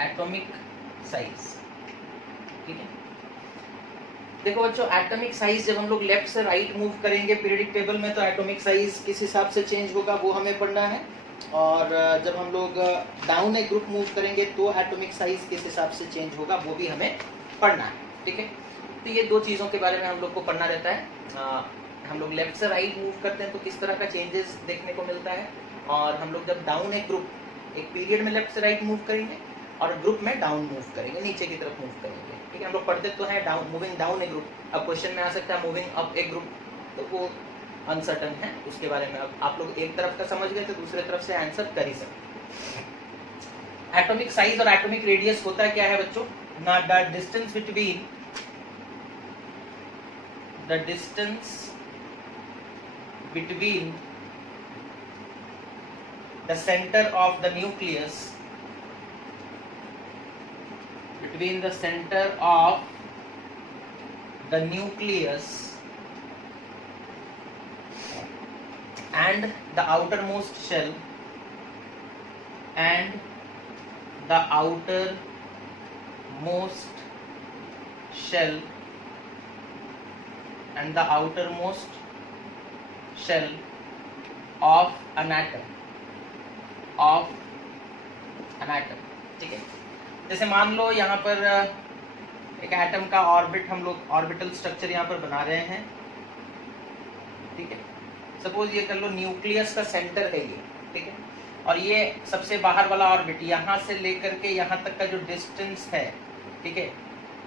Atomic size. ठीक है, देखो बच्चों एटॉमिक साइज जब हम लोग लेफ्ट से राइट मूव करेंगे पीरियोडिक टेबल में तो एटॉमिक साइज किस हिसाब से चेंज होगा वो हमें पढ़ना है, और जब हम लोग डाउन ए ग्रुप मूव करेंगे तो एटॉमिक साइज किस हिसाब से चेंज होगा वो भी हमें पढ़ना है। ठीक है, तो ये दो चीज़ों के बारे में हम लोग को पढ़ना रहता है। हम लोग लेफ्ट से राइट मूव करते हैं तो किस तरह का चेंजेस देखने को मिलता है, और हम लोग जब डाउन ए ग्रुप एक पीरियड में लेफ्ट से राइट मूव करेंगे और ग्रुप में डाउन मूव करेंगे, नीचे की तरफ मूव करेंगे। ठीक है, हम लोग पढ़ते तो हैं down, moving down a group. अब क्वेश्चन में आ सकता है मूविंग अप ए ग्रुप, तो वो अनसर्टन है, उसके बारे में अब आप लोग एक तरफ का समझ गए तो दूसरे तरफ से आंसर कर ही सकते। एटॉमिक साइज और एटॉमिक रेडियस होता क्या है बच्चों ना, the distance between the center of the nucleus and the outermost shell of an atom। ठीक है, जैसे मान लो यहाँ पर एक एटम का ऑर्बिट, हम लोग ऑर्बिटल स्ट्रक्चर यहाँ पर बना रहे हैं। ठीक है, सपोज ये कर लो न्यूक्लियस का सेंटर है ये। ठीक है, और ये सबसे बाहर वाला ऑर्बिट यहाँ से लेकर के यहाँ तक का जो डिस्टेंस है, ठीक है,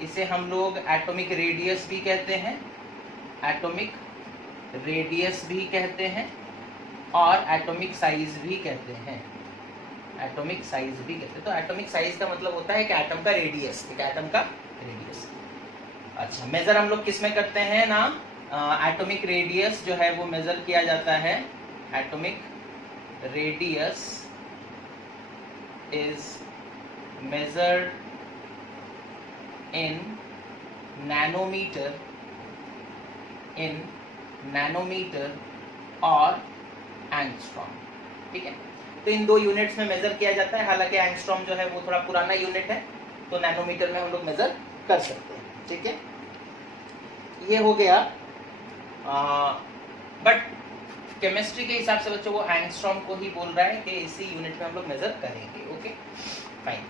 इसे हम लोग एटॉमिक रेडियस भी कहते हैं, और एटॉमिक साइज भी कहते हैं। तो एटॉमिक साइज का मतलब होता है कि एटम का रेडियस, ठीक है, एटम का रेडियस। अच्छा, मेजर हम लोग किस में करते हैं ना, एटॉमिक रेडियस जो है वो मेजर किया जाता है, atomic radius is measured in nanometre और एंगस्ट्रॉम। ठीक है, तो इन दो यूनिट्स में मेजर किया जाता है, हालांकि एंगस्ट्रॉम जो है वो थोड़ा पुराना यूनिट है तो नैनोमीटर में हम लोग मेजर कर सकते हैं। ठीक है, ये हो गया, बट केमिस्ट्री के हिसाब से बच्चों वो एंगस्ट्रॉम को ही बोल रहा है कि इसी यूनिट में हम लोग मेजर करेंगे। ओके फाइन,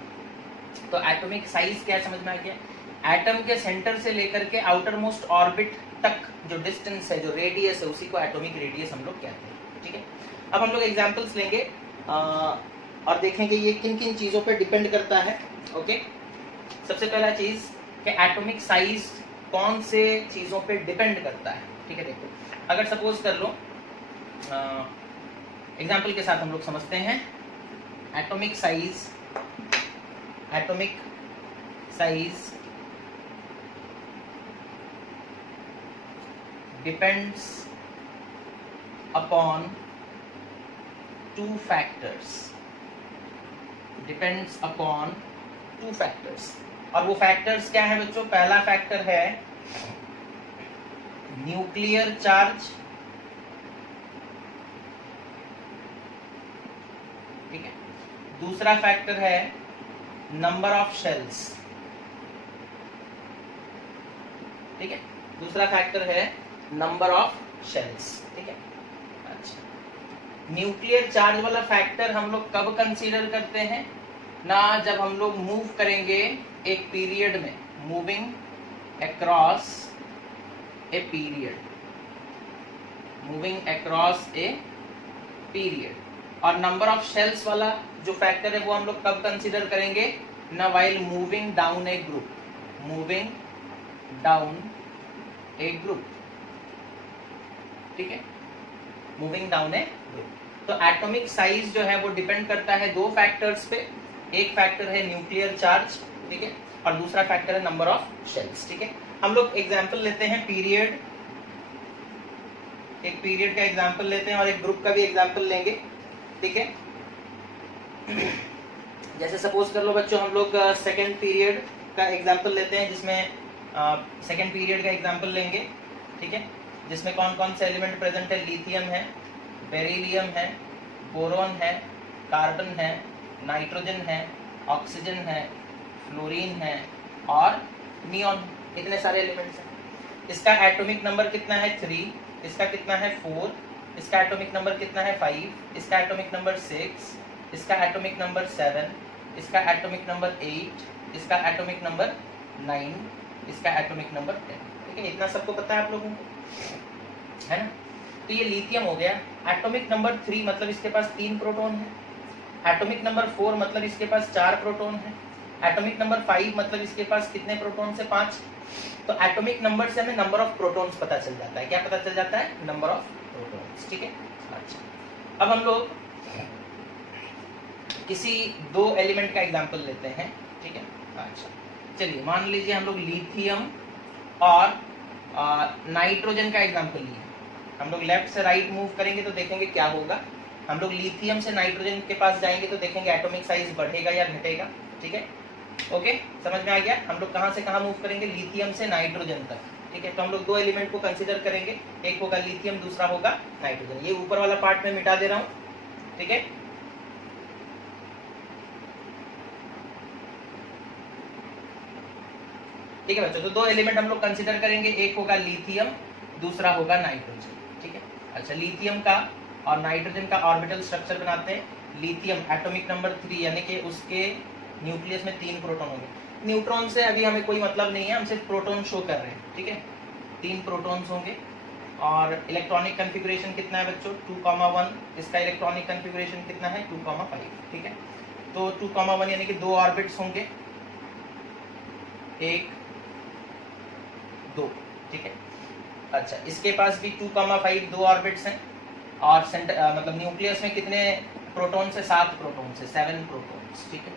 तो एटॉमिक साइज क्या समझ में आ गया, एटम के सेंटर से लेकर के आउटर मोस्ट ऑर्बिट तक जो डिस्टेंस है, जो रेडियस है, उसी को एटॉमिक रेडियस हम लोग कहते हैं। ठीक है, अब हम लोग एग्जांपल्स लेंगे और देखेंगे ये किन किन चीजों पे डिपेंड करता है। ओके, सबसे पहला चीज कि एटॉमिक साइज कौन से चीजों पे डिपेंड करता है। ठीक है, देखो अगर सपोज कर लो एग्जांपल के साथ हम लोग समझते हैं, atomic size depends upon two factors, और वो फैक्टर्स क्या है बच्चों, पहला फैक्टर है न्यूक्लियर चार्ज। ठीक है, दूसरा फैक्टर है नंबर ऑफ शेल्स। ठीक है, दूसरा फैक्टर है नंबर ऑफ शेल्स। ठीक है, अच्छा, न्यूक्लियर चार्ज वाला फैक्टर हम लोग कब कंसीडर करते हैं ना, जब हम लोग मूव करेंगे एक पीरियड में, मूविंग अक्रॉस ए पीरियड, और नंबर ऑफ शेल्स वाला जो फैक्टर है वो हम लोग कब कंसीडर करेंगे ना, while moving down a group. ठीक है, मूविंग डाउन ए ग्रुप। तो एटॉमिक साइज जो है वो डिपेंड करता है दो फैक्टर्स पे, एक फैक्टर है न्यूक्लियर चार्ज, ठीक है, और दूसरा फैक्टर है नंबर ऑफ शेल्स। ठीक है, हम लोग एग्जांपल लेते हैं पीरियड, एक पीरियड का एग्जांपल लेते हैं और एक ग्रुप का भी एग्जांपल लेंगे। ठीक है, जैसे सपोज कर लो बच्चों हम लोग सेकेंड पीरियड का एग्जांपल लेते हैं, जिसमें सेकेंड पीरियड का एग्जांपल लेंगे। ठीक है, जिसमें कौन कौन से एलिमेंट प्रेजेंट है, लिथियम है, बेरिलियम है, बोरॉन है, कार्बन है, नाइट्रोजन है ऑक्सीजन है, फ्लोरीन है और नियॉन, इतने सारे एलिमेंट्स हैं। इसका एटॉमिक नंबर कितना है 3, इसका कितना है 4, इसका एटॉमिक नंबर कितना है 5, इसका एटॉमिक नंबर 6, इसका एटॉमिक नंबर 7, इसका एटॉमिक नंबर 8, इसका एटॉमिक नंबर 9, इसका एटॉमिक नंबर 10। ठीक है, इतना सबको पता है आप लोगों को, है ना। तो ये लिथियम हो गया। एटॉमिक नंबर 3 मतलब इसके पास 3 प्रोटॉन है। एटॉमिक नंबर 4 मतलब इसके पास 4 प्रोटॉन है। एटॉमिक नंबर 5 मतलब इसके पास कितने प्रोटॉन से 5। तो एटॉमिक नंबर से हमें नंबर ऑफ प्रोटॉन्स पता चल जाता है। क्या पता चल जाता है? Number of protons. ठीक है, अच्छा। अब हम लोग किसी 2 एलिमेंट का एग्जांपल लेते हैं। ठीक है, अच्छा, चलिए मान लीजिए हम लोग लिथियम और नाइट्रोजन का एग्जांपल लिए। हम लोग लेफ्ट से राइट मूव करेंगे तो देखेंगे क्या होगा। हम लोग लिथियम से नाइट्रोजन के पास जाएंगे तो देखेंगे एटॉमिक साइज बढ़ेगा या घटेगा। ठीक है, ओके, समझ में आ गया। हम लोग कहाँ से कहाँ मूव करेंगे? लिथियम से नाइट्रोजन तक। ठीक है, तो हम लोग 2 एलिमेंट को कंसीडर करेंगे, एक होगा लिथियम, दूसरा होगा नाइट्रोजन। ये ऊपर वाला पार्ट में मिटा दे रहा हूं। ठीक है, ठीक है बच्चों, तो 2 एलिमेंट हम लोग कंसीडर करेंगे, एक होगा लिथियम, दूसरा होगा नाइट्रोजन। ठीक है, अच्छा, लिथियम का और नाइट्रोजन का ऑर्बिटल स्ट्रक्चर बनाते हैं। लिथियम एटॉमिक नंबर 3 यानी कि उसके न्यूक्लियस में 3 प्रोटॉन होंगे। न्यूट्रॉन से अभी हमें कोई मतलब नहीं है, हम सिर्फ प्रोटॉन शो कर रहे हैं। ठीक है, 3 प्रोटॉन्स होंगे और इलेक्ट्रॉनिक कॉन्फ़िगरेशन कितना है बच्चों? 2,1। इसका इलेक्ट्रॉनिक कॉन्फ़िगरेशन कितना है? 2,5। ठीक है, तो 2,1 यानी कि 2 ऑर्बिट्स होंगे, 1 2। ठीक है, अच्छा, इसके पास भी 2,5 2 ऑर्बिट्स हैं और सेंटर मतलब न्यूक्लियस में कितने प्रोटॉन से? 7 प्रोटॉन से, 7 प्रोटॉन्स। ठीक है,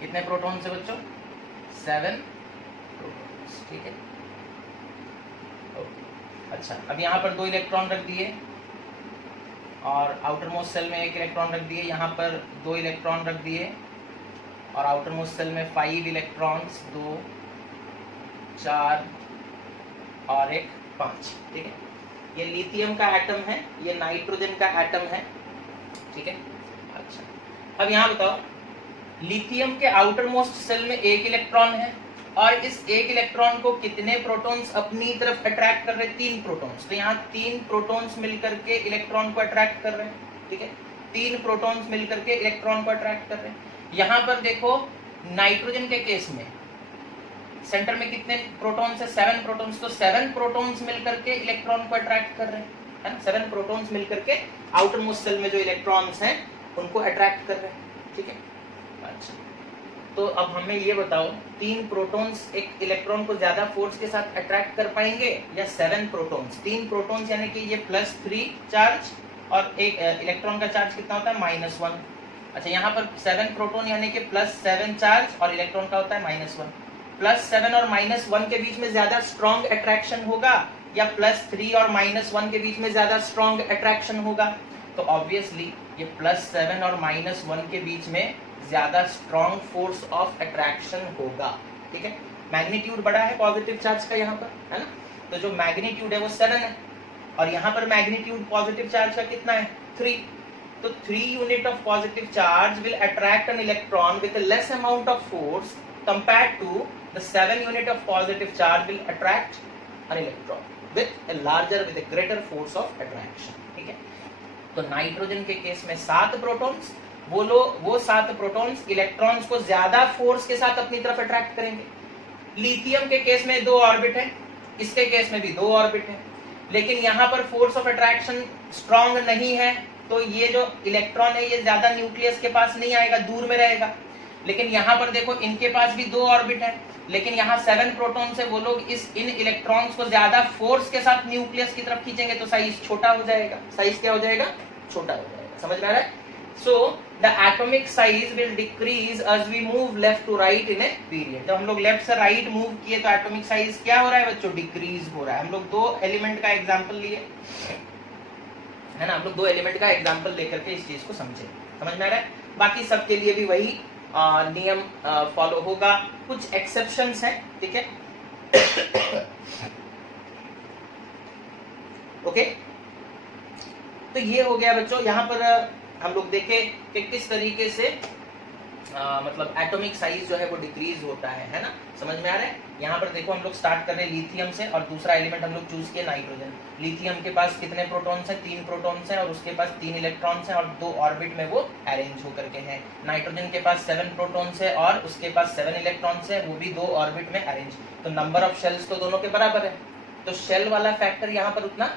कितने प्रोटॉन से बच्चों? 7 प्रोटॉन्स। ठीक है, अच्छा, अब यहाँ पर 2 इलेक्ट्रॉन रख दिए और आउटर मोस्ट सेल में 1 इलेक्ट्रॉन रख दिए, यहाँ पर 2 इलेक्ट्रॉन रख दिए और आउटर मोस्ट सेल में 5 इलेक्ट्रॉन्स, 2 4 और 1 5। ठीक है, ये लिथियम का एटम है, ये नाइट्रोजन का एटम है। ठीक है, अच्छा, अब यहाँ बताओ, लिथियम के आउटर मोस्ट सेल में 1 इलेक्ट्रॉन है और इस 1 इलेक्ट्रॉन को कितने प्रोटॉन्स अपनी तरफ अट्रैक्ट कर रहे हैं? 3 प्रोटॉन्स। तो यहाँ 3 प्रोटॉन्स मिलकर के इलेक्ट्रॉन को अट्रैक्ट कर रहे हैं। ठीक है, 3 प्रोटॉन्स मिलकर के इलेक्ट्रॉन को अट्रैक्ट कर रहे हैं। यहाँ पर देखो, नाइट्रोजन के केस में सेंटर में कितने प्रोटॉन्स है? 7 प्रोटॉन्स। तो 7 प्रोटॉन्स मिलकर के इलेक्ट्रॉन को अट्रैक्ट कर रहे हैं, है ना। 7 प्रोटॉन्स मिलकर के आउटर मोस्ट सेल में जो इलेक्ट्रॉन्स हैं उनको अट्रैक्ट कर रहे हैं। ठीक है, अच्छा, तो अब हमें ये बताओ, 3 प्रोटॉन्स एक इलेक्ट्रॉन को ज्यादा फोर्स के साथ अट्रैक्ट कर पाएंगे या 7 प्रोटॉन्स? 3 प्रोटॉन्स यानी कि ये +3 चार्ज और एक इलेक्ट्रॉन का चार्ज कितना होता है? -1। अच्छा, यहाँ पर 7 प्रोटॉन यानी कि +7 चार्ज और इलेक्ट्रॉन का होता है -1। +7 और -1 के बीच में ज्यादा स्ट्रॉन्ग अट्रैक्शन होगा या +3 और -1 के बीच में ज्यादा स्ट्रॉन्ग अट्रैक्शन होगा? तो ऑब्वियसली ये +7 और -1 के बीच में ज्यादा स्ट्रॉन्ग फोर्स ऑफ अट्रैक्शन होगा। ठीक है, मैग्नीट्यूड बड़ा है पॉजिटिव चार्ज का यहाँ पर, है ना। तो जो मैग्नीट्यूड है वो 7 है और यहाँ पर मैग्नीट्यूड पॉजिटिव चार्ज का कितना है? 3। तो 3 unit of positive charge will attract an electron with less amount of force compared to the 7 unit of positive charge will attract an electron with a larger, with a greater force of attraction. ठीक है, तो nitrogen के case में 7 protons, वो 7 protons electrons को ज्यादा force के साथ अपनी तरफ अट्रैक्ट करेंगे। लिथियम के केस में 2 ऑर्बिट है, इसके केस में भी 2 ऑर्बिट है, लेकिन यहाँ पर फोर्स ऑफ अट्रैक्शन स्ट्रॉन्ग नहीं है, तो ये जो इलेक्ट्रॉन है ये ज्यादा न्यूक्लियस के पास नहीं आएगा, दूर में रहेगा। लेकिन यहाँ पर देखो, इनके पास भी 2 ऑर्बिट है, लेकिन यहाँ 7 प्रोटॉन से वो लोग इन इलेक्ट्रॉन्स को ज्यादा फोर्स के साथ न्यूक्लियस की तरफ खींचेंगे, तो साइज छोटा हो जाएगा। साइज क्या हो जाएगा? छोटा हो जाएगा। समझ में आ रहा है? So the atomic size will decrease as we move left to right in a period. जब हम लोग लेफ्ट से राइट मूव किए तो एटॉमिक साइज क्या हो रहा है बच्चों? डिक्रीज हो रहा है। हम लोग 2 एलिमेंट का एग्जाम्पल लिए, है ना। हम लोग 2 एलिमेंट का एग्जाम्पल लेकर के इस चीज को समझे। समझ में आ रहा है? बाकी सबके लिए भी वही नियम फॉलो होगा, कुछ एक्सेप्शंस हैं। ठीक है, ओके, तो ये हो गया बच्चों। यहाँ पर हम लोग देखें कि किस तरीके से मतलब एटॉमिक साइज जो है वो डिक्रीज होता है ना, समझ में आ रहा है। यहाँ पर देखो हम लोग स्टार्ट कर रहे हैं लिथियम से, और दूसरा एलिमेंट हम लोग चूज किया नाइट्रोजन। लिथियम के पास कितने प्रोटॉन्स हैं? 3 प्रोटॉन्स हैं, और उसके पास 3 इलेक्ट्रॉन्स हैं, और 2 ऑर्बिट में वो अरेंज होकर के हैं। नाइट्रोजन के पास 7 प्रोटॉन्स है और उसके पास 7 इलेक्ट्रॉन्स है, वो भी 2 ऑर्बिट में अरेंज। तो नंबर ऑफ शेल्स तो दोनों के बराबर है, तो शेल वाला फैक्टर यहाँ पर उतना,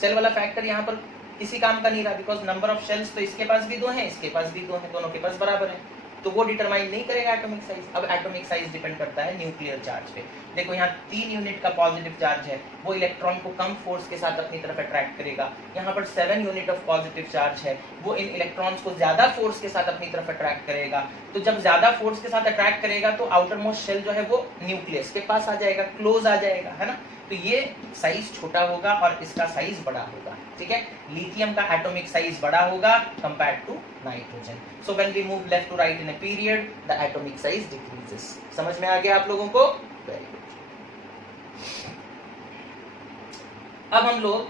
शेल वाला फैक्टर यहाँ पर किसी काम का नहीं रहा, बिकॉज नंबर ऑफ शेल्स तो इसके पास भी 2 हैं, इसके पास भी 2 हैं, दोनों के पास बराबर है, तो वो डिटरमाइन नहीं करेगा एटॉमिक साइज। अब एटॉमिक साइज डिपेंड करता है न्यूक्लियर चार्ज पे। देखो यहाँ 3 यूनिट का पॉजिटिव चार्ज है, वो इलेक्ट्रॉन को कम फोर्स के साथ अपनी तरफ अट्रैक्ट करेगा। यहाँ पर 7 यूनिट ऑफ पॉजिटिव चार्ज है, वो इन इलेक्ट्रॉन्स को ज्यादा फोर्स के साथ अपनी तरफ अट्रैक्ट करेगा। तो जब ज्यादा फोर्स के साथ अट्रैक्ट करेगा तो आउटर मोस्ट शेल जो है वो न्यूक्लियस के पास आ जाएगा, क्लोज आ जाएगा, है ना। तो ये साइज छोटा होगा और इसका साइज बड़ा होगा, ठीक है। लिथियम का एटॉमिक साइज बड़ा होगा compared to nitrogen. So when we move left to right in a period the atomic size decreases. समझ में आ गया आप लोगों को? Very good. अब हम लोग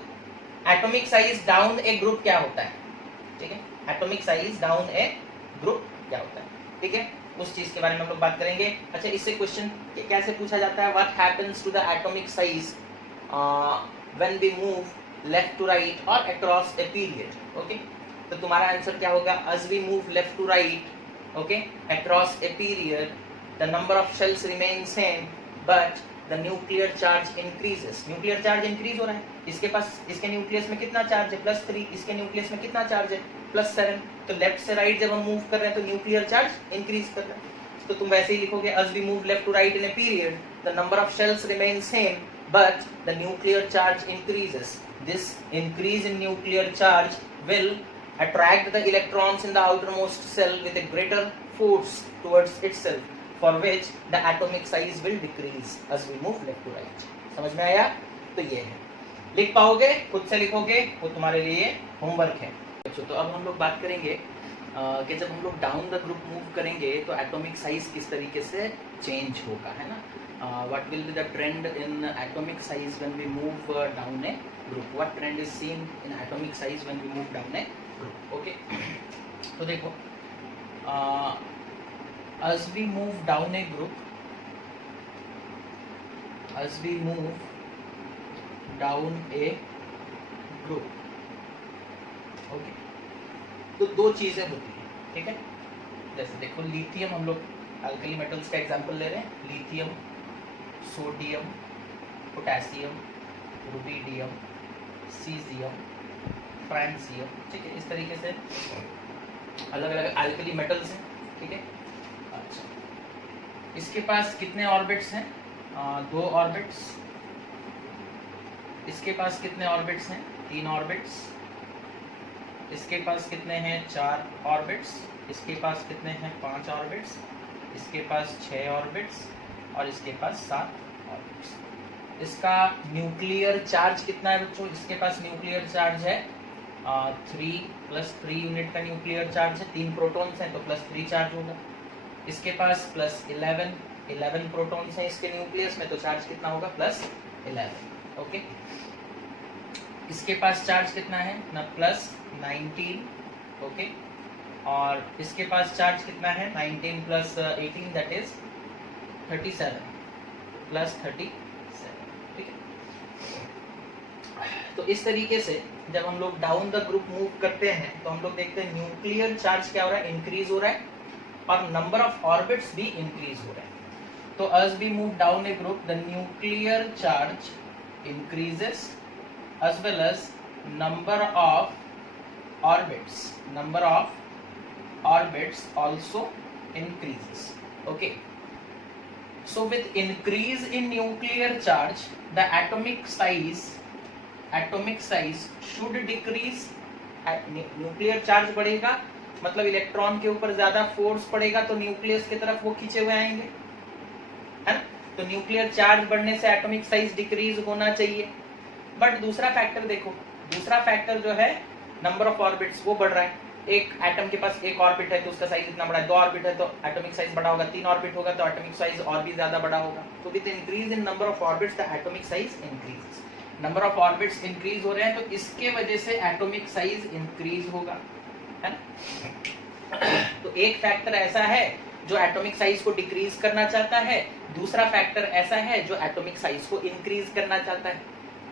atomic size down a group क्या होता है, ठीक है। Atomic size down a group क्या होता है, ठीक है, उस चीज के बारे में हम लोग बात करेंगे। अच्छा, इससे क्वेश्चन कैसे पूछा जाता है, what happens to the atomic size when we move left to right और अक्रॉस ए पीरियड। ओके, तो तुम्हारा आंसर क्या होगा? as we move left to right, okay, across a period, the number of shells remain same, but the nuclear charge increases. Nuclear charge increase हो रहा है, इसके पास, इसके न्यूक्लियस में कितना चार्ज है? +3, इसके न्यूक्लियस में कितना चार्ज है? +7। तो लेफ्ट से राइट जब हम मूव कर रहे हैं तो न्यूक्लियर चार्ज इंक्रीज कर रहा है, तो तुम वैसे ही लिखोगे as we move left to right in a period, the number of shells remain same, but the nuclear charge increases. This increase in nuclear charge will attract the electrons in the outermost shell with a greater force towards itself, for which the atomic size will decrease as we move left to right. समझ में आया? तो ये है, लिख पाओगे, खुद से लिखोगे, वो तुम्हारे लिए होमवर्क है। तो अब हम लोग बात करेंगे कि जब हम लोग डाउन द ग्रुप मूव करेंगे तो एटॉमिक साइज किस तरीके से चेंज होगा, है ना। What will be the trend in atomic size when we move down a group, what trend is seen in atomic size when we move down a group. Okay, तो देखो, as we move down a group, as we move down a group, okay, तो 2 चीजें होती हैं, ठीक है। जैसे देखो लिथियम, हम लोग अल्कली मेटल्स का एग्जांपल ले रहे हैं, lithium, sodium, potassium, rubidium, caesium, francium, ठीक है। इस तरीके से अलग अलग अल्कली मेटल्स हैं, ठीक है। अच्छा, इसके पास कितने ऑर्बिट्स हैं? 2 ऑर्बिट्स। इसके पास कितने ऑर्बिट्स हैं? 3 ऑर्बिट्स। इसके पास कितने हैं? 4 ऑर्बिट्स। इसके पास कितने हैं? 5 ऑर्बिट्स। इसके पास 6 ऑर्बिट्स, और इसके पास 7 ऑर्बिट्स। इसका न्यूक्लियर चार्ज कितना है बच्चों? इसके पास न्यूक्लियर चार्ज है 3 + 3 यूनिट का न्यूक्लियर चार्ज है। 3 प्रोटॉन्स हैं तो +3 चार्ज होगा। इसके पास +11 प्रोटॉन्स हैं इसके न्यूक्लियस में, तो चार्ज कितना होगा? +11। ओके, इसके पास चार्ज कितना है ना? +19। ओके, और इसके पास चार्ज कितना है? 19 + 18 दैट इज 37, +37, ठीक है। तो इस तरीके से जब हम लोग डाउन द ग्रुप मूव करते हैं तो हम लोग देखते हैं न्यूक्लियर चार्ज क्या हो रहा है? इंक्रीज हो रहा है, और नंबर ऑफ ऑर्बिट्स भी इंक्रीज हो रहा है। तो as we move down a group, the nuclear charge increases as well as number of orbits also increases. Okay, so with increase in nuclear charge, the atomic size should decrease. Nuclear charge बढ़ेगा मतलब electron के ऊपर ज्यादा force पड़ेगा, तो nucleus की तरफ वो खींचे हुए आएंगे, है ना। तो न्यूक्लियर चार्ज बढ़ने से एटॉमिक साइज डिक्रीज होना चाहिए। बट दूसरा फैक्टर देखो, दूसरा फैक्टर जो है नंबर ऑफ ऑर्बिट्स, वो बढ़ रहा है। एक एटम के पास 1 ऑर्बिट है तो उसका साइज इतना बड़ा है, 2 ऑर्बिट है तो एटॉमिक साइज बड़ा होगा, 3 ऑर्बिट होगा तो एटॉमिक साइज और भी ज्यादा बड़ा होगा। तो with increase in number of orbits the atomic size increases. Number of orbits increase हो रहे हैं तो इसके वजह से एटॉमिक साइज इंक्रीज होगा, है ना। तो एक फैक्टर ऐसा है जो एटॉमिक साइज को डिक्रीज करना चाहता है, दूसरा फैक्टर ऐसा है जो एटॉमिक साइज को इंक्रीज करना चाहता है।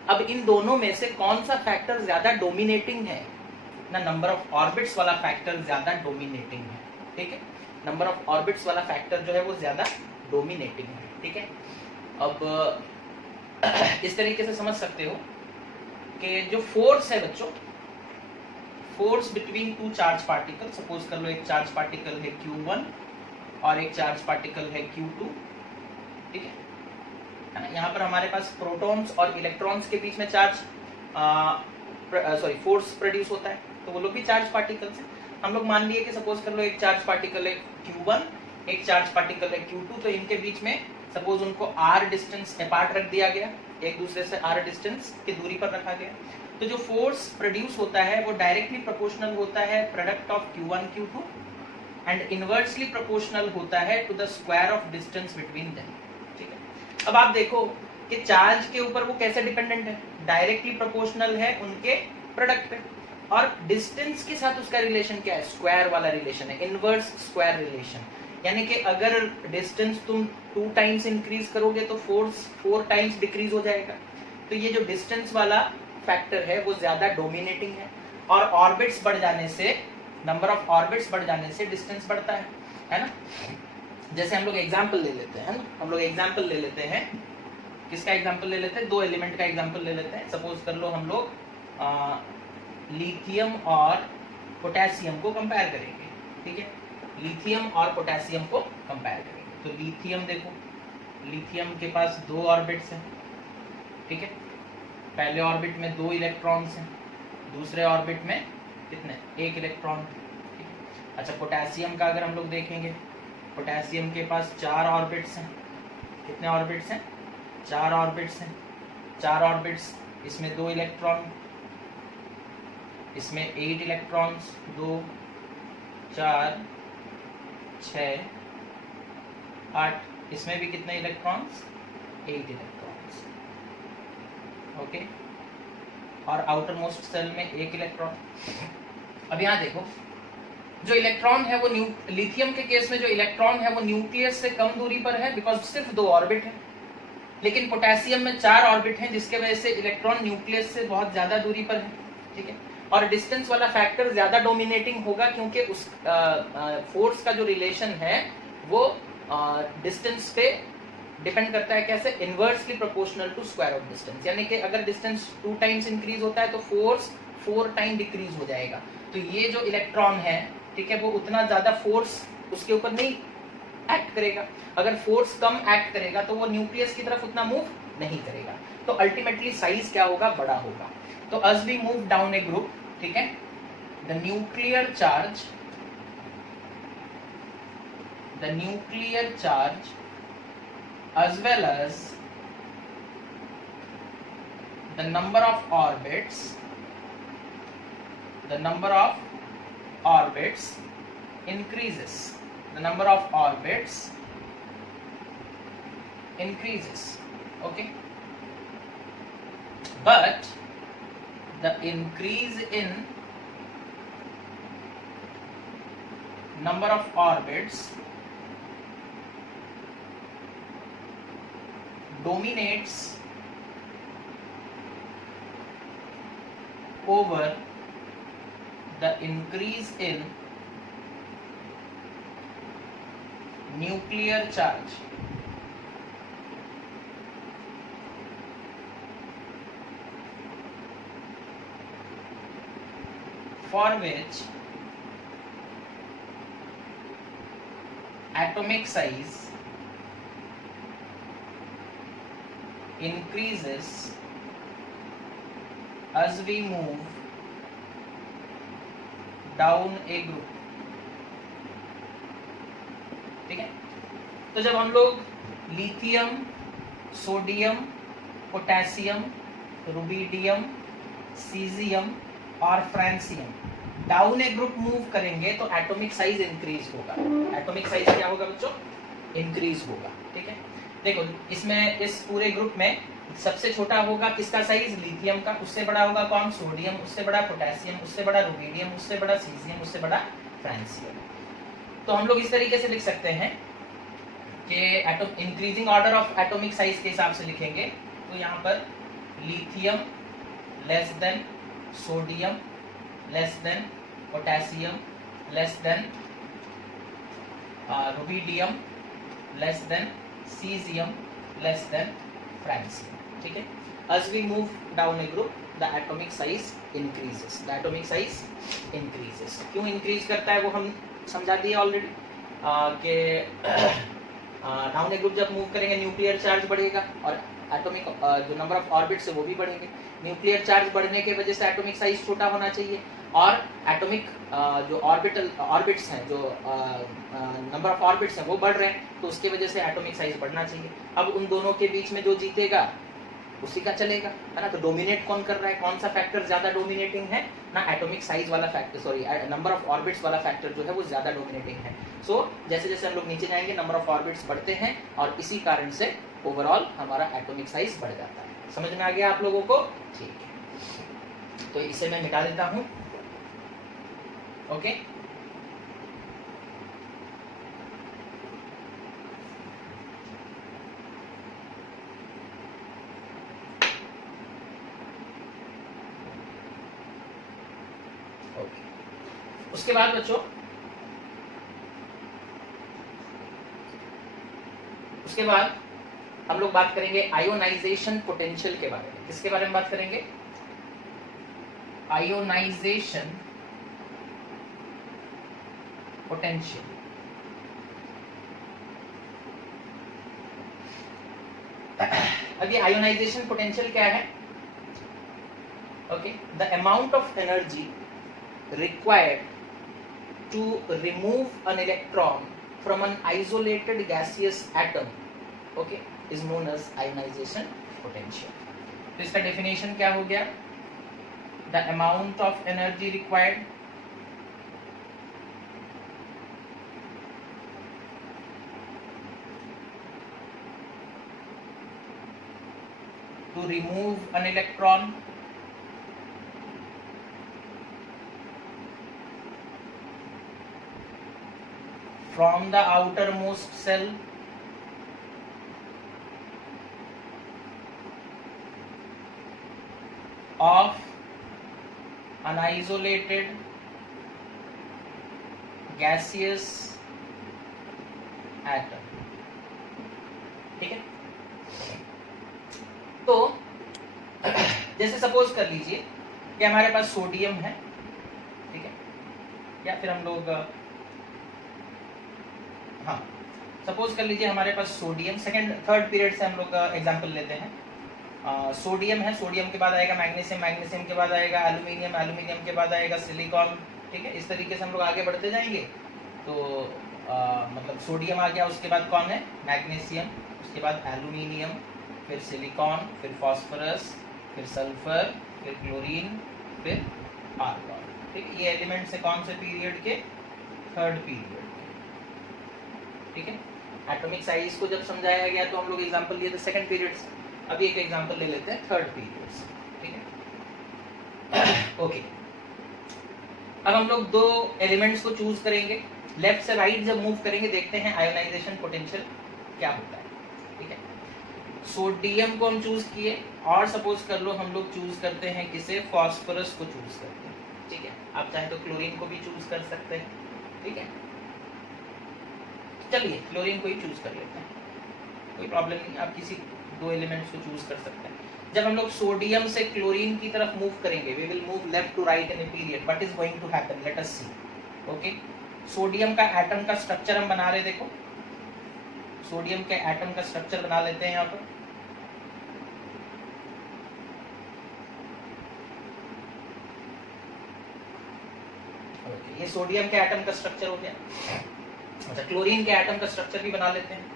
अब इन दोनों में से कौन सा फैक्टर ज्यादा डोमिनेटिंग है ना? नंबर ऑफ ऑर्बिट्स वाला फैक्टर ज्यादा डोमिनेटिंग है, ठीक है। नंबर ऑफ ऑर्बिट्स वाला फैक्टर जो है वो ज्यादा डोमिनेटिंग है, ठीक है। अब इस तरीके से समझ सकते हो कि जो फोर्स है बच्चों, force between two charge particle, suppose कर लो एक चार्ज पार्टिकल है Q1 और एक चार्ज पार्टिकल है Q2, ठीक है ना। यहाँ पर हमारे पास प्रोटॉन्स और इलेक्ट्रॉन्स के बीच में चार्ज फोर्स प्रोड्यूस होता है, तो वो लोग भी चार्ज पार्टिकल्स हैं। हम लोग मान लिए कि सपोज कर लो एक चार्ज पार्टिकल है Q1, एक चार्ज पार्टिकल है Q2, तो इनके बीच में सपोज उनको r डिस्टेंस अपार्ट रख दिया गया, एक दूसरे से r डिस्टेंस की दूरी पर रखा गया। तो जो फोर्स प्रोड्यूस होता है वो डायरेक्टली प्रोपोर्शनल होता है product of Q1 Q2 and inversely proportional होता है to the square of distance between them, ठीक है। अब आप देखो कि चार्ज के ऊपर वो कैसे डिपेंडेंट है, डायरेक्टली प्रोपोर्शनल है उनके प्रोडक्ट पे, और डिस्टेंस के साथ उसका रिलेशन क्या है? स्क्वायर वाला रिलेशन है, इनवर्स स्क्वायर रिलेशन। यानी कि अगर डिस्टेंस तुम 2 टाइम्स इंक्रीज करोगे तो फोर्स 4 टाइम्स डिक्रीज हो जाएगा। तो ये जो डिस्टेंस वाला फैक्टर है वो ज्यादा डोमिनेटिंग है, और ऑर्बिट्स बढ़ जाने से, नंबर ऑफ ऑर्बिट्स बढ़ जाने से डिस्टेंस बढ़ता है ना। जैसे हम लोग एग्जांपल ले लेते हैं ना, हम लोग एग्जांपल ले लेते हैं, किसका एग्जांपल ले लेते हैं? 2 एलिमेंट का एग्जांपल ले लेते हैं। सपोज कर लो हम लोग लिथियम और पोटेशियम को कंपेयर करेंगे, ठीक है। लिथियम और पोटेशियम को कंपेयर करेंगे तो लिथियम देखो, लिथियम के पास 2 ऑर्बिट्स हैं, ठीक है। पहले ऑर्बिट में 2 इलेक्ट्रॉन्स हैं, दूसरे ऑर्बिट में कितने? 1 इलेक्ट्रॉन। अच्छा, पोटेशियम का अगर हम लोग देखेंगे, पोटेशियम के पास 4 ऑर्बिट्स हैं। कितने ऑर्बिट्स हैं? 4 ऑर्बिट्स हैं। 4 ऑर्बिट्स, इसमें 2 इलेक्ट्रॉन, इसमें 8 इलेक्ट्रॉन्स, 2 4 6 8, इसमें भी कितने इलेक्ट्रॉन्स? 8 electrons, okay. और आउटर मोस्ट सेल में 1 इलेक्ट्रॉन। अब यहाँ देखो, जो इलेक्ट्रॉन है वो लिथियम के केस में जो इलेक्ट्रॉन है वो न्यूक्लियस से कम दूरी पर है, बिकॉज सिर्फ 2 ऑर्बिट है। लेकिन पोटेशियम में 4 ऑर्बिट हैं, जिसके वजह से इलेक्ट्रॉन न्यूक्लियस से बहुत ज्यादा दूरी पर है, ठीक है। और डिस्टेंस वाला फैक्टर ज्यादा डोमिनेटिंग होगा, क्योंकि उस फोर्स का जो रिलेशन है वो डिस्टेंस पे डिपेंड करता है। कैसे? Inversely proportional to square of distance. यानी कि अगर डिस्टेंस 2 टाइम्स इंक्रीज होता है तो फोर्स 4 टाइम डिक्रीज हो जाएगा। तो ये जो इलेक्ट्रॉन है, ठीक है, वो उतना ज्यादा फोर्स उसके ऊपर नहीं एक्ट करेगा। अगर फोर्स कम एक्ट करेगा तो वो न्यूक्लियस की तरफ उतना मूव नहीं करेगा। तो अल्टीमेटली साइज क्या होगा? बड़ा होगा। तो as we move down a group, ठीक है, the nuclear charge as well as the number of orbits increases. The number of orbits increases, okay. But the increase in number of orbits dominates over the increase in nuclear charge. For which atomic size increases as we move down a group, ठीक है। तो जब हम लोग lithium, sodium, potassium, rubidium, caesium और francium down a group move करेंगे तो atomic size increase होगा। एटॉमिक साइज क्या होगा बच्चों? इंक्रीज होगा, ठीक है। देखो, इसमें इस पूरे ग्रुप में सबसे छोटा होगा किसका साइज? लिथियम का। उससे बड़ा होगा कौन? सोडियम। उससे बड़ा पोटेशियम। उससे बड़ा रुबिडियम। उससे बड़ा सीजियम। उससे बड़ा फ्रांसियम। तो हम लोग इस तरीके से लिख सकते हैं कि atom increasing order of atomic size के हिसाब से लिखेंगे तो यहाँ पर lithium less than sodium less than potassium less than rubidium less than caesium less than francium. ठीक है, as we move down a group the atomic size increases, the atomic size increases। क्यों इंक्रीज करता है वो हम समझा दिए already कि डाउन ए ग्रुप जब मूव करेंगे न्यूक्लियर चार्ज बढ़ेगा और एटॉमिक जो नंबर ऑफ ऑर्बिट्स है वो भी बढ़ेंगे। न्यूक्लियर चार्ज बढ़ने के वजह से एटॉमिक साइज छोटा होना चाहिए और एटॉमिक जो ऑर्बिट्स हैं, जो नंबर ऑफ ऑर्बिट्स हैं वो बढ़ रहे हैं, तो उसके वजह से एटॉमिक साइज बढ़ना चाहिए। अब उन दोनों के बीच में जो जीतेगा उसी का चलेगा, है ना। तो डोमिनेट कौन कर रहा है, कौन सा फैक्टर ज्यादा डोमिनेटिंग है ना, एटॉमिक साइज वाला factor, sorry number of orbits वाला फैक्टर जो है वो ज्यादा डोमिनेटिंग है। सो जैसे जैसे हम लोग नीचे जाएंगे नंबर ऑफ ऑर्बिट्स बढ़ते हैं और इसी कारण से ओवरऑल हमारा एटॉमिक साइज बढ़ जाता है। समझ में आ गया आप लोगों को? ठीक है, तो इसे मैं मिटा देता हूं। ओके, उसके बाद बच्चों उसके बाद हम लोग बात करेंगे आयोनाइजेशन पोटेंशियल के बारे में। किसके बारे में बात करेंगे? Ionization potential. अब ये आयोनाइजेशन पोटेंशियल क्या है? Okay, the amount of energy required to remove an electron from an isolated gaseous atom, okay, is known as ionization potential। तो इसका definition क्या हो गया? The amount of energy required to remove an electron from the outermost cell of an isolated gaseous atom। ठीक है, तो जैसे suppose कर लीजिए कि हमारे पास सोडियम है, ठीक है, या फिर हम लोग हाँ सपोज कर लीजिए हमारे पास सोडियम, सेकंड थर्ड पीरियड से हम लोग एग्जांपल लेते हैं। सोडियम है, सोडियम के बाद आएगा मैग्नीशियम, मैग्नीशियम के बाद आएगा एल्यूमिनियम, एल्यूमिनियम के बाद आएगा सिलिकॉन। ठीक है, इस तरीके से हम लोग आगे बढ़ते जाएंगे। तो मतलब सोडियम आ गया, उसके बाद कौन है? मैग्नीशियम, उसके बाद एल्यूमिनियम, फिर सिलिकॉन, फिर फॉस्फोरस, फिर सल्फर, फिर क्लोरीन, फिर आर्गॉन। ठीक है, ये एलिमेंट्स है कौन से पीरियड के? Third period. ठीक है, एटॉमिक साइज को जब समझाया गया तो हम लोग एग्जांपल लिए थे सेकंड पीरियड से। अभी एक एग्जांपल ले लेते हैं थर्ड पीरियड से। ठीक है, ओके, अब हम लोग दो एलिमेंट्स को चूज करेंगे, लेफ्ट से राइट जब मूव करेंगे देखते हैं आयोनाइजेशन पोटेंशियल क्या होता है। ठीक है, सोडियम को हम चूज किए और सपोज कर लो हम लोग चूज करते हैं किसे? फॉस्फोरस को चूज करते हैं। ठीक है, आप चाहे तो क्लोरीन को भी चूज कर सकते हैं। ठीक है, चलिए क्लोरीन को ही चूज कर लेते हैं, कोई प्रॉब्लम नहीं, आप किसी दो एलिमेंट्स को चूज कर सकते हैं। जब हम लोग सोडियम से क्लोरीन की तरफ मूव करेंगे, we will move left to right in a period, what is going to happen, let us see. Okay, sodium का एटम का स्ट्रक्चर हम बना रहे, देखो सोडियम के एटम का स्ट्रक्चर बना लेते हैं यहाँ पर। ये सोडियम के एटम का स्ट्रक्चर हो गया। अच्छा, क्लोरीन के एटम का स्ट्रक्चर भी बना लेते हैं।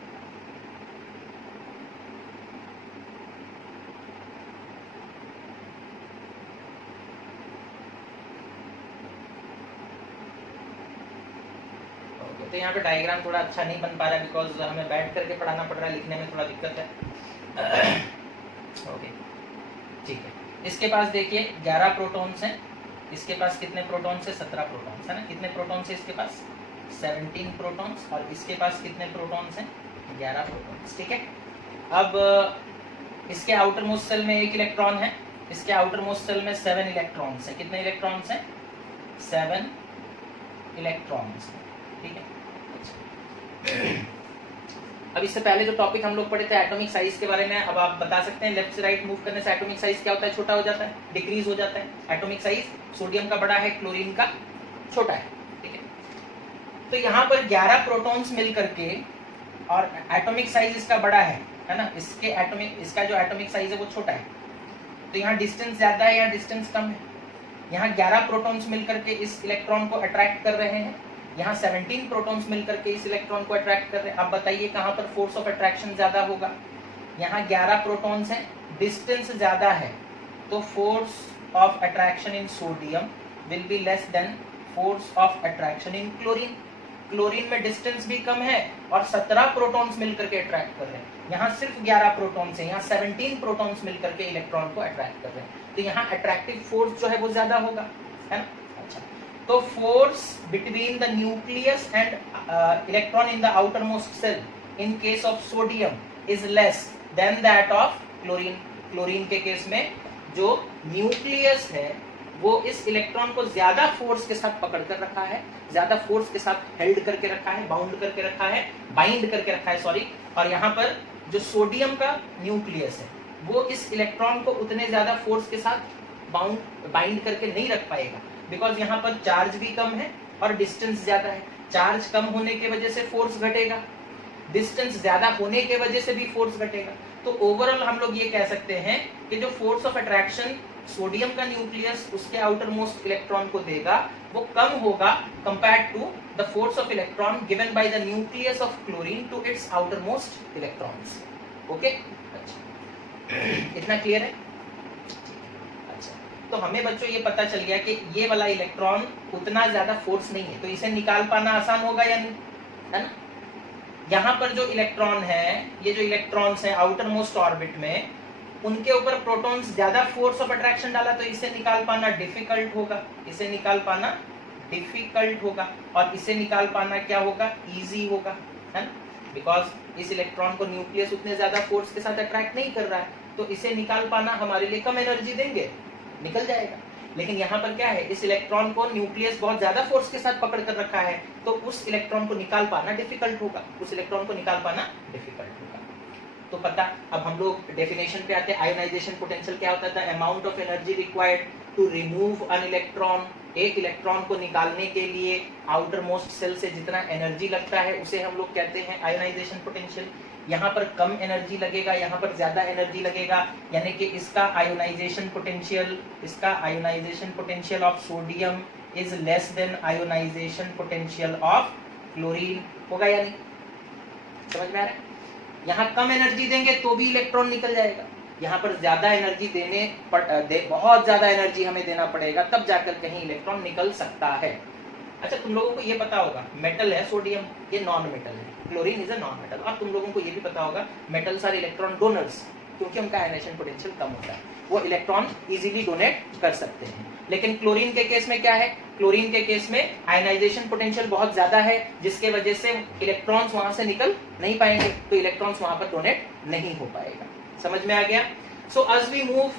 तो यहाँ पे डायग्राम थोड़ा अच्छा नहीं बन पा रहा है बिकॉज हमें बैठ करके पढ़ाना पड़ रहा है, लिखने में थोड़ा दिक्कत है। ओके, ठीक है, इसके पास देखिए 11 प्रोटॉन्स हैं इसके पास कितने प्रोटॉन्स है? 17 प्रोटॉन्स है ना। कितने प्रोटॉन्स है इसके पास? 17 प्रोटॉन्स। और इसके पास कितने प्रोटॉन्स हैं? 11 प्रोटॉन्स। ठीक है। अब इसके आउटर मोस्ट सेल में 1 इलेक्ट्रॉन है, इसके आउटर मोस्ट सेल में 7 इलेक्ट्रॉन्स है। कितने इलेक्ट्रॉन्स हैं? 7 इलेक्ट्रॉन्स। ठीक है। अब इससे पहले जो टॉपिक हम लोग पढ़े थे एटॉमिक साइज के बारे में, अब आप बता सकते हैं लेफ्ट से राइट मूव करने से एटॉमिक साइज क्या होता है? छोटा हो जाता है, डिक्रीज हो जाता है। एटॉमिक साइज सोडियम का बड़ा है, क्लोरीन का छोटा है। ठीक है। तो यहाँ पर 11 प्रोटॉन्स मिल करके, और एटॉमिक साइज इसका बड़ा है ना, इसका जो एटॉमिक साइज है वो छोटा है। तो यहाँ डिस्टेंस ज्यादा है, यहाँ डिस्टेंस कम है। यहाँ 11 प्रोटॉन्स मिलकर के इस इलेक्ट्रॉन को अट्रैक्ट कर रहे हैं, यहाँ 17 प्रोटॉन्स मिलकर के इस इलेक्ट्रॉन को अट्रैक्ट कर रहे हैं। अब बताइए कहाँ पर फोर्स ऑफ अट्रैक्शन ज्यादा होगा? यहाँ 11 प्रोटॉन्स हैं, डिस्टेंस ज्यादा है, तो force of attraction in sodium will be less than force of attraction in chlorine. Chlorine में डिस्टेंस भी कम है और 17 प्रोटॉन्स मिलकर के अट्रैक्ट कर रहे हैं। यहाँ सिर्फ 11 प्रोटॉन्स हैं, यहाँ 17 प्रोटॉन्स मिलकर के इलेक्ट्रॉन को अट्रैक्ट कर रहे हैं। तो यहाँ अट्रैक्टिव फोर्स जो है वो ज्यादा होगा, है ना। अच्छा, तो force between the nucleus and electron in the outer most shell in case of sodium is less than that of chlorine. Chlorine के केस में जो न्यूक्लियस है वो इस इलेक्ट्रॉन को ज्यादा फोर्स के साथ पकड़ कर रखा है, ज्यादा फोर्स के साथ हेल्ड करके रखा है, बाउंड करके रखा है, बाइंड करके रखा है, सॉरी। और यहाँ पर जो सोडियम का न्यूक्लियस है वो इस इलेक्ट्रॉन को उतने ज्यादा फोर्स के साथ बाइंड करके नहीं रख पाएगा, बिकॉज यहाँ पर चार्ज भी कम है और डिस्टेंस ज्यादा है। चार्ज कम होने की वजह से फोर्स घटेगा, डिस्टेंस ज्यादा होने की वजह से भी फोर्स घटेगा। तो ओवरऑल हम लोग ये कह सकते हैं कि जो फोर्स ऑफ अट्रैक्शन सोडियम का न्यूक्लियस उसके आउटर मोस्ट इलेक्ट्रॉन को देगा वो कम होगा compared to the force of electron given by the nucleus of chlorine to its outer most electrons. Okay, इतना क्लियर है? अच्छा, तो हमें बच्चों ये पता चल गया कि ये वाला इलेक्ट्रॉन उतना ज्यादा फोर्स नहीं है, तो इसे निकाल पाना आसान होगा या नहीं, है ना। यहाँ पर जो इलेक्ट्रॉन है, ये जो इलेक्ट्रॉन्स हैं आउटर मोस्ट ऑर्बिट में, उनके ऊपर प्रोटॉन्स ज्यादा फोर्स ऑफ अट्रैक्शन डाला, तो इसे निकाल पाना डिफिकल्ट होगा, इसे निकाल पाना डिफिकल्ट होगा। और इसे निकाल पाना क्या होगा? इजी होगा, है ना, बिकॉज इस इलेक्ट्रॉन को न्यूक्लियस उतने ज्यादा फोर्स के साथ अट्रैक्ट नहीं कर रहा है, तो इसे निकाल पाना हमारे लिए कम एनर्जी देंगे, निकल जाएगा। लेकिन यहाँ पर क्या है, इस इलेक्ट्रॉन को न्यूक्लियस बहुत ज्यादा फोर्स के साथ पकड़ कर रखा है, तो उस इलेक्ट्रॉन को निकाल पाना डिफिकल्ट होगा, उस इलेक्ट्रॉन को निकाल पाना डिफिकल्ट होगा। तो पता, अब हम लोग डेफिनेशन पे आते हैं। आयोनाइजेशन पोटेंशियल क्या होता है? Amount of energy required to remove an electron. एक इलेक्ट्रॉन को निकालने के लिए आउटर मोस्ट सेल से जितना एनर्जी लगता है उसे हम लोग कहते हैं आयोनाइजेशन पोटेंशियल। यहाँ पर कम एनर्जी लगेगा, यहाँ पर ज्यादा एनर्जी लगेगा, यानी कि इसका ionisation potential of sodium is less than ionization potential of chlorine होगा या नहीं? समझ में आ रहा है? यहाँ कम एनर्जी देंगे तो भी इलेक्ट्रॉन निकल जाएगा, यहाँ पर ज्यादा एनर्जी बहुत ज्यादा एनर्जी हमें देना पड़ेगा, तब जाकर कहीं इलेक्ट्रॉन निकल सकता है। अच्छा, तुम लोगों को ये पता होगा मेटल है सोडियम, ये नॉन मेटल है, chlorine is a non metal. और तुम लोगों को ये भी पता होगा मेटल्स आर इलेक्ट्रॉन डोनर्स, क्योंकि उनका आयोनाइजेशन पोटेंशियल कम होता है, वो इलेक्ट्रॉन इजीली डोनेट कर सकते हैं। लेकिन क्लोरीन के केस में क्या है? क्लोरीन के केस में आयोनाइजेशन पोटेंशियल बहुत ज्यादा है, जिसके वजह से इलेक्ट्रॉन्स वहां से निकल नहीं पाएंगे, तो इलेक्ट्रॉन्स वहां पर डोनेट नहीं हो पाएगा। समझ में आ गया? So as we move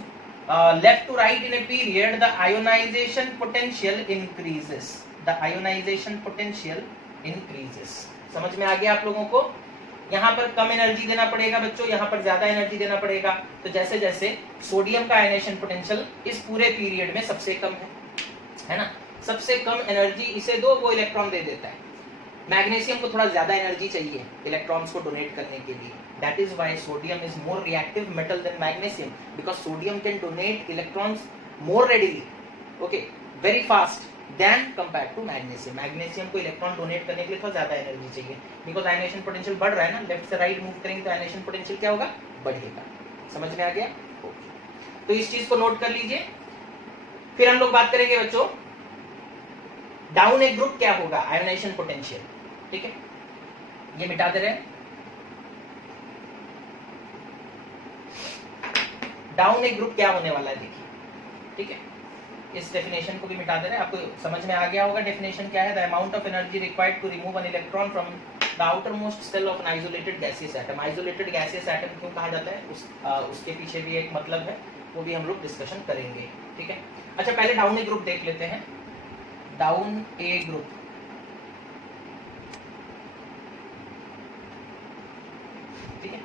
left to right in a period, the ionisation potential increases, the ionisation potential increases. समझ में आ गया आप लोगों को? यहाँ पर कम एनर्जी देना पड़ेगा बच्चों, यहाँ पर ज्यादा एनर्जी देना पड़ेगा। तो जैसे जैसे सोडियम का आयोनाइजेशन पोटेंशियल इस पूरे पीरियड में सबसे कम है ना, सबसे कम एनर्जी इसे दो, वो इलेक्ट्रॉन दे देता है। मैग्नीशियम को थोड़ा ज्यादा एनर्जी चाहिए इलेक्ट्रॉन्स को डोनेट करने के लिए, that is why sodium is more reactive metal than magnesium, because sodium can donate electrons more readily, okay, very fast than compare to magnesium. Magnesium को इलेक्ट्रॉन डोनेट करने के लिए थोड़ा ज्यादा एनर्जी चाहिए, बिकॉज आयोनाइजेशन पोटेंशियल बढ़ रहा है ना, लेफ्ट से राइट मूव करेंगे तो आयोनाइजेशन पोटेंशियल क्या होगा? बढ़ेगा। समझ में आ गया? तो इस चीज को नोट कर लीजिए। फिर हम लोग बात करेंगे बच्चों डाउन ए ग्रुप क्या होगा, आयोनाइजेशन पोटेंशियल। ठीक है, ये मिटा दे रहे हैं। डाउन ए ग्रुप क्या होने वाला है देखिए, ठीक है। इस डेफिनेशन को भी मिटा दे रहे हैं, आपको समझ में आ गया होगा डेफिनेशन क्या है। The amount of energy required to remove an electron from the outer most shell of an isolated gaseous atom. Isolated gaseous atom क्यों कहा जाता है, उसके पीछे भी एक मतलब है, वो भी हम लोग डिस्कशन करेंगे, ठीक है। अच्छा पहले डाउन ए ग्रुप देख लेते हैं। डाउन ए ग्रुप, ठीक है।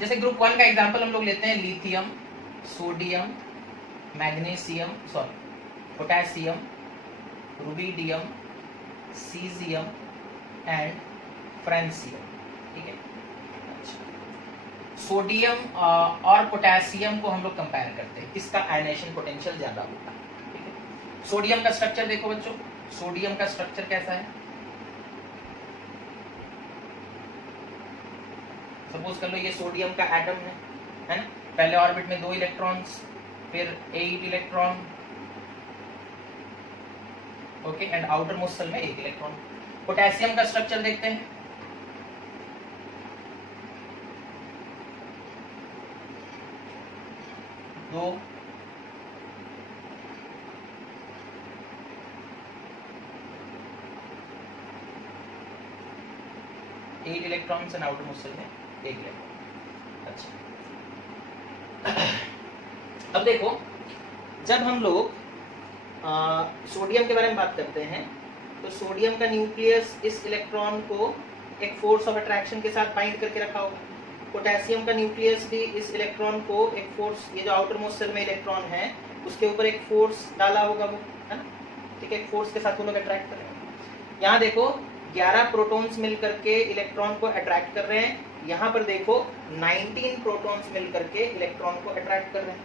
जैसे ग्रुप 1 का एग्जांपल हम लोग लेते हैं, lithium, sodium, magnesium, potassium, rubidium, caesium and francium, ठीक है। सोडियम और पोटेशियम को हम लोग कंपेयर करते हैं, किसका आयनाइजेशन पोटेंशियल ज्यादा होगा, ठीक है। सोडियम का स्ट्रक्चर देखो बच्चों, सोडियम का स्ट्रक्चर कैसा है। सपोज कर लो ये सोडियम का एटम है ना, पहले ऑर्बिट में 2 इलेक्ट्रॉन्स, फिर 8 electron, okay, and outer most shell में 1 इलेक्ट्रॉन। पोटेशियम का स्ट्रक्चर देखते हैं, दो, eight electrons and outer most shell में 1 इलेक्ट्रॉन। अच्छा अब देखो, जब हम लोग सोडियम के बारे में बात करते हैं तो सोडियम का न्यूक्लियस इस इलेक्ट्रॉन को एक फोर्स ऑफ अट्रैक्शन के साथ बाइंड करके रखा होगा। पोटेशियम का न्यूक्लियस भी इस इलेक्ट्रॉन को एक फोर्स, ये जो आउटर मोस्ट सेल में इलेक्ट्रॉन है उसके ऊपर एक फोर्स डाला होगा वो, है ना, ठीक है, एक फोर्स के साथ वो लोग अट्रैक्ट कर रहे हैं। यहाँ देखो 11 प्रोटॉन्स मिल करके इलेक्ट्रॉन को अट्रैक्ट कर रहे हैं, यहाँ पर देखो 19 प्रोटॉन्स मिल करके इलेक्ट्रॉन को अट्रैक्ट कर रहे हैं।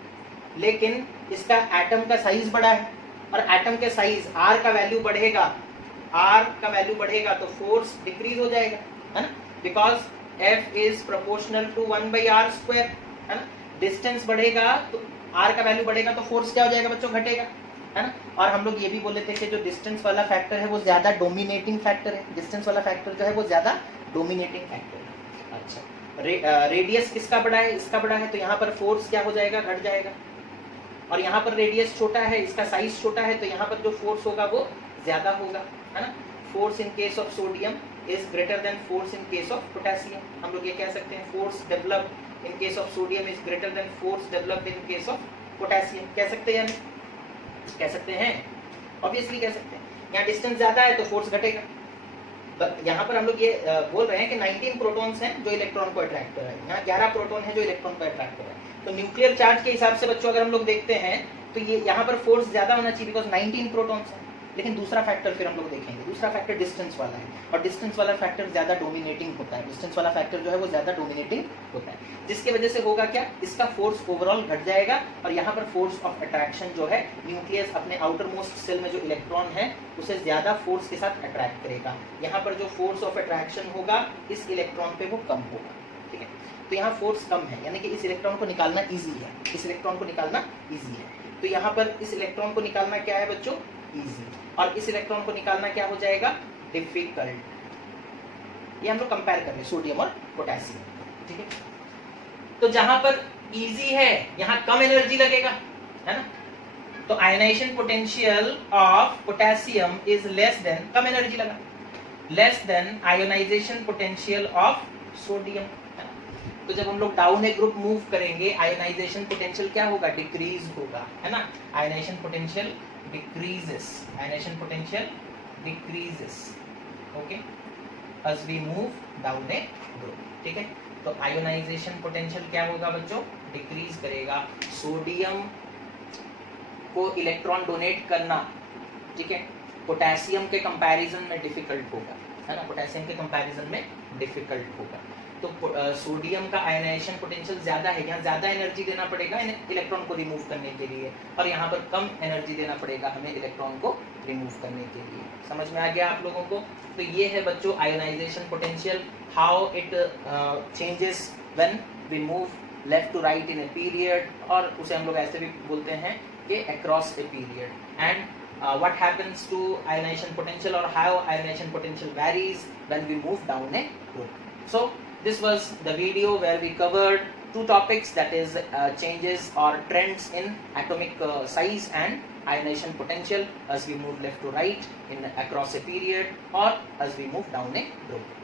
लेकिन इसका एटम का साइज बड़ा है, और एटम के साइज r का वैल्यू बढ़ेगा, r का वैल्यू बढ़ेगा तो फोर्स डिक्रीज हो जाएगा, है ना, because F is proportional to 1/r², है ना। डिस्टेंस बढ़ेगा तो r का वैल्यू बढ़ेगा तो फोर्स क्या हो जाएगा बच्चों, घटेगा, है ना। और हम लोग ये भी बोले थे कि जो डिस्टेंस वाला फैक्टर है वो ज्यादा डोमिनेटिंग फैक्टर है, डिस्टेंस वाला फैक्टर जो है वो ज्यादा डोमिनेटिंग फैक्टर है। अच्छा, रेडियस किसका बड़ा है, इसका बड़ा है, तो यहाँ पर फोर्स क्या हो जाएगा, घट जाएगा। और यहाँ पर रेडियस छोटा है, इसका साइज छोटा है, तो यहाँ पर जो फोर्स होगा वो ज्यादा होगा, है ना। Force in case of sodium is greater than force in case of potassium. हम लोग ये कह सकते हैं force developed in case of sodium is greater than force developed in case of potassium. कह सकते हैं, कह सकते हैं, ऑब्वियसली कह सकते हैं। यहाँ डिस्टेंस ज्यादा है तो फोर्स घटेगा। यहाँ पर हम लोग ये बोल रहे हैं कि 19 प्रोटॉन्स हैं जो इलेक्ट्रॉन को अट्रैक्ट कर रहे हैं, यहाँ 11 प्रोटॉन है जो इलेक्ट्रॉन को अट्रैक्ट कर रहे हैं। तो न्यूक्लियर चार्ज के हिसाब से बच्चों अगर हम लोग देखते हैं तो ये यहाँ पर फोर्स ज्यादा होना चाहिए बिकॉज 19 प्रोटॉन्स हैं। लेकिन दूसरा फैक्टर फिर हम लोग देखेंगे, दूसरा फैक्टर डिस्टेंस वाला है, और डिस्टेंस वाला फैक्टर ज्यादा डोमिनेटिंग होता है, डिस्टेंस वाला फैक्टर जो है वो ज्यादा डोमिनेटिंग होता है, जिसकी वजह से होगा क्या, इसका फोर्स ओवरऑल घट जाएगा, और यहाँ पर फोर्स ऑफ अट्रैक्शन जो है न्यूक्लियस अपने आउटर मोस्ट सेल में जो इलेक्ट्रॉन है उसे ज्यादा फोर्स के साथ अट्रैक्ट करेगा। यहाँ पर जो फोर्स ऑफ अट्रैक्शन होगा इस इलेक्ट्रॉन पे वो कम होगा, ठीक है। तो यहाँ फोर्स कम है, यानी कि इस इलेक्ट्रॉन को निकालना ईजी है, इस इलेक्ट्रॉन को निकालना ईजी है। तो यहाँ पर इस इलेक्ट्रॉन को निकालना क्या है बच्चों, ईजी, और इस इलेक्ट्रॉन को निकालना क्या हो जाएगा, डिफिकल्ट। ये हम लोग कंपेयर कर रहे हैं सोडियम और पोटेशियम, ठीक है। तो जहां पर इजी है यहाँ कम एनर्जी लगेगा, है ना, तो ionization potential of potassium is less than, कम एनर्जी लगा, less than ionization potential of sodium. तो जब हम लोग डाउन ए ग्रुप मूव करेंगे आयोनाइजेशन पोटेंशियल क्या होगा, डिक्रीज होगा, है ना, ionization potential decreases, ionization potential decreases, okay, as we move down a group, ठीक है। तो आयोनाइजेशन पोटेंशियल क्या होगा बच्चों, डिक्रीज करेगा। सोडियम को इलेक्ट्रॉन डोनेट करना, ठीक है, पोटेशियम के कंपैरिजन में डिफिकल्ट होगा, है ना, पोटेशियम के कंपैरिजन में डिफिकल्ट होगा। तो सोडियम का आयनाइजेशन पोटेंशियल ज्यादा है, यहाँ ज्यादा एनर्जी देना पड़ेगा इलेक्ट्रॉन को रिमूव करने के लिए, और यहाँ पर कम एनर्जी देना पड़ेगा हमें इलेक्ट्रॉन को रिमूव करने के लिए। समझ में आ गया आप लोगों को। तो ये है बच्चों ionisation potential, how it changes when we move left to right in a period, और उसे हम लोग ऐसे भी बोलते हैं कि across a period, and what happens to ionization potential or how ionization potential varies when we move down a group. So this was the video where we covered two topics, that is changes or trends in atomic size and ionization potential as we move left to right in across a period or as we move down a group.